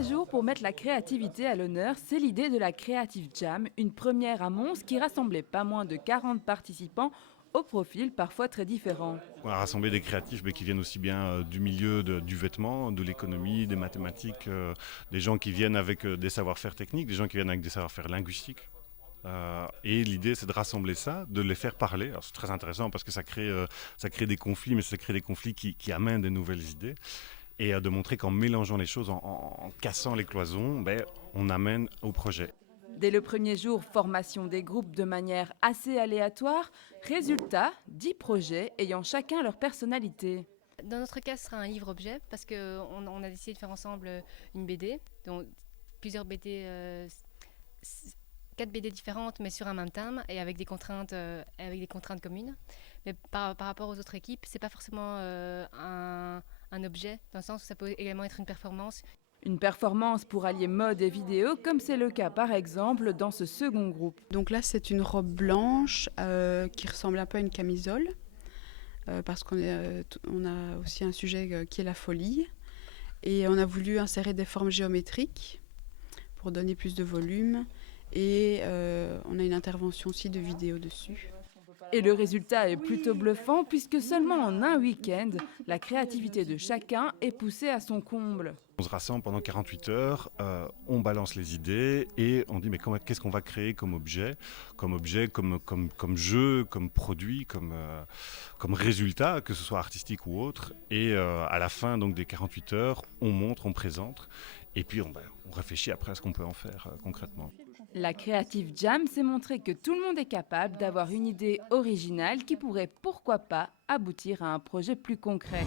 3 jours pour mettre la créativité à l'honneur, c'est l'idée de la Creative Jam, une première à Mons qui rassemblait pas moins de 40 participants aux profils parfois très différents. On a rassemblé des créatifs mais qui viennent aussi bien du milieu du vêtement, de l'économie, des mathématiques, des gens qui viennent avec des savoir-faire techniques, des gens qui viennent avec des savoir-faire linguistiques. Et l'idée, c'est de rassembler ça, de les faire parler. Alors, c'est très intéressant parce que ça crée des conflits, mais ça crée des conflits qui amènent des nouvelles idées. Et de montrer qu'en mélangeant les choses, en cassant les cloisons, on amène au projet. Dès le premier jour, formation des groupes de manière assez aléatoire. Résultat, 10 projets ayant chacun leur personnalité. Dans notre cas, ce sera un livre-objet parce qu'on a décidé de faire ensemble une BD, donc plusieurs BD, 4 BD différentes mais sur un même thème et avec des contraintes communes. Mais par rapport aux autres équipes, c'est pas forcément un objet, dans le sens où ça peut également être une performance. Une performance pour allier mode et vidéo, comme c'est le cas par exemple dans ce second groupe. Donc là, c'est une robe blanche qui ressemble un peu à une camisole, parce qu'on a aussi un sujet qui est la folie. Et on a voulu insérer des formes géométriques pour donner plus de volume. Et on a une intervention aussi de vidéo dessus. Et le résultat est plutôt bluffant puisque seulement en un week-end, la créativité de chacun est poussée à son comble. On se rassemble pendant 48 heures, on balance les idées et on dit mais qu'est-ce qu'on va créer comme objet, comme jeu, comme produit, comme résultat, que ce soit artistique ou autre. Et à la fin donc, des 48 heures, on montre, on présente et puis on réfléchit après à ce qu'on peut en faire concrètement. La Creative Jam s'est montré que tout le monde est capable d'avoir une idée originale qui pourrait, pourquoi pas, aboutir à un projet plus concret.